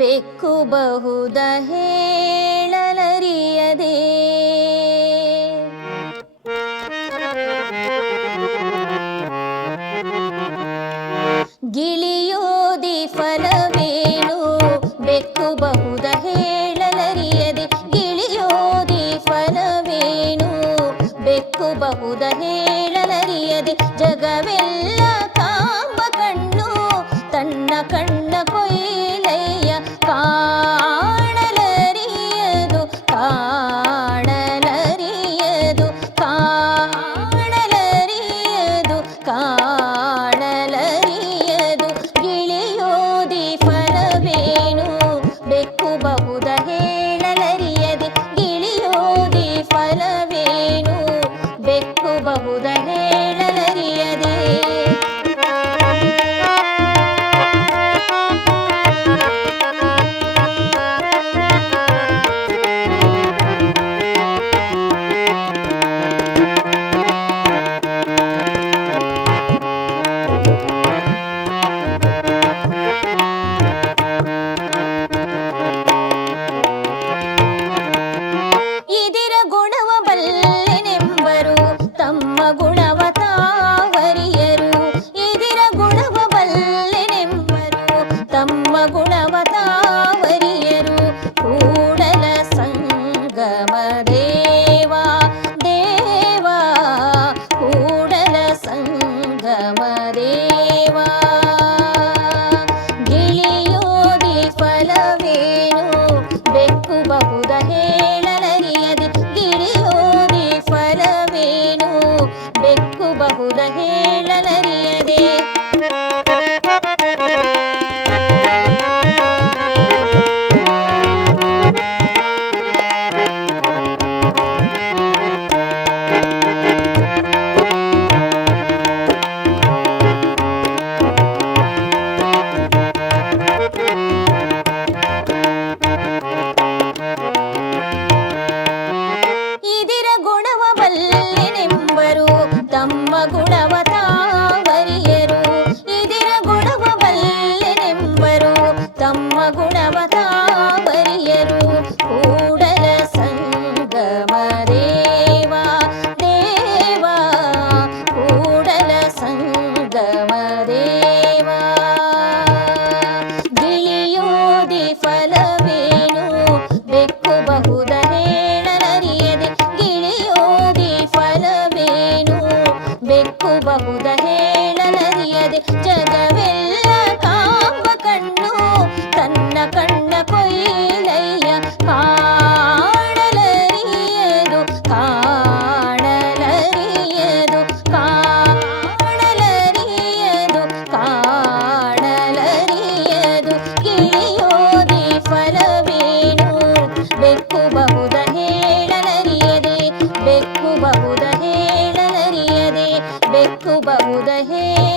ಬೆಕ್ಕು ಬಹುದ ಹೇಳಲರಿಯದೆ. ಗಿಳಿಯೋದಿ ಫಲವೇನು? ಬೆಕ್ಕು ಬಹುದ ಹೇಳಲರಿಯದೆ. ಗಿಳಿಯೋದಿ ಫಲವೇನು? ಬೆಕ್ಕು ಬಹುದ ಹೇಳಲರಿಯದೆ. ಜಗವೆಲ್ಲ ಕಾಂಬ ಕಣ್ಣು, ತನ್ನ ಕಣ್ಣ ಕೊಯ್ಲಯ್ಯ. ಕಾಣಲರಿಯದು ಫಲವೇನು ಬೆಕ್ಕು ಬಹುದ ಫಲವೇನು ಬೆಕ್ಕು ಬಹುದ ಬಹುದ ಹೇಳಲರಿಯದೆ ಜಗವೆಲ್ಲ ಕಾಂಬ ಕಣ್ಣು, ತನ್ನ ಕಣ್ಣ ಕೊಯ್ಲಯ್ಯ ಕಾಣಲರಿಯದು ಕಾಣಲರಿಯದು ಕಾಣಲರಿಯದು ಕಾಣಲರಿಯದು. ಕಿಳಿಯೋದಿ ಫಲವೇನು? ಬೆಕ್ಕು ಬಹುದ ಹೇಳಲರಿಯದೆ ಬೆಕ್ಕು ಬಹುದ बहु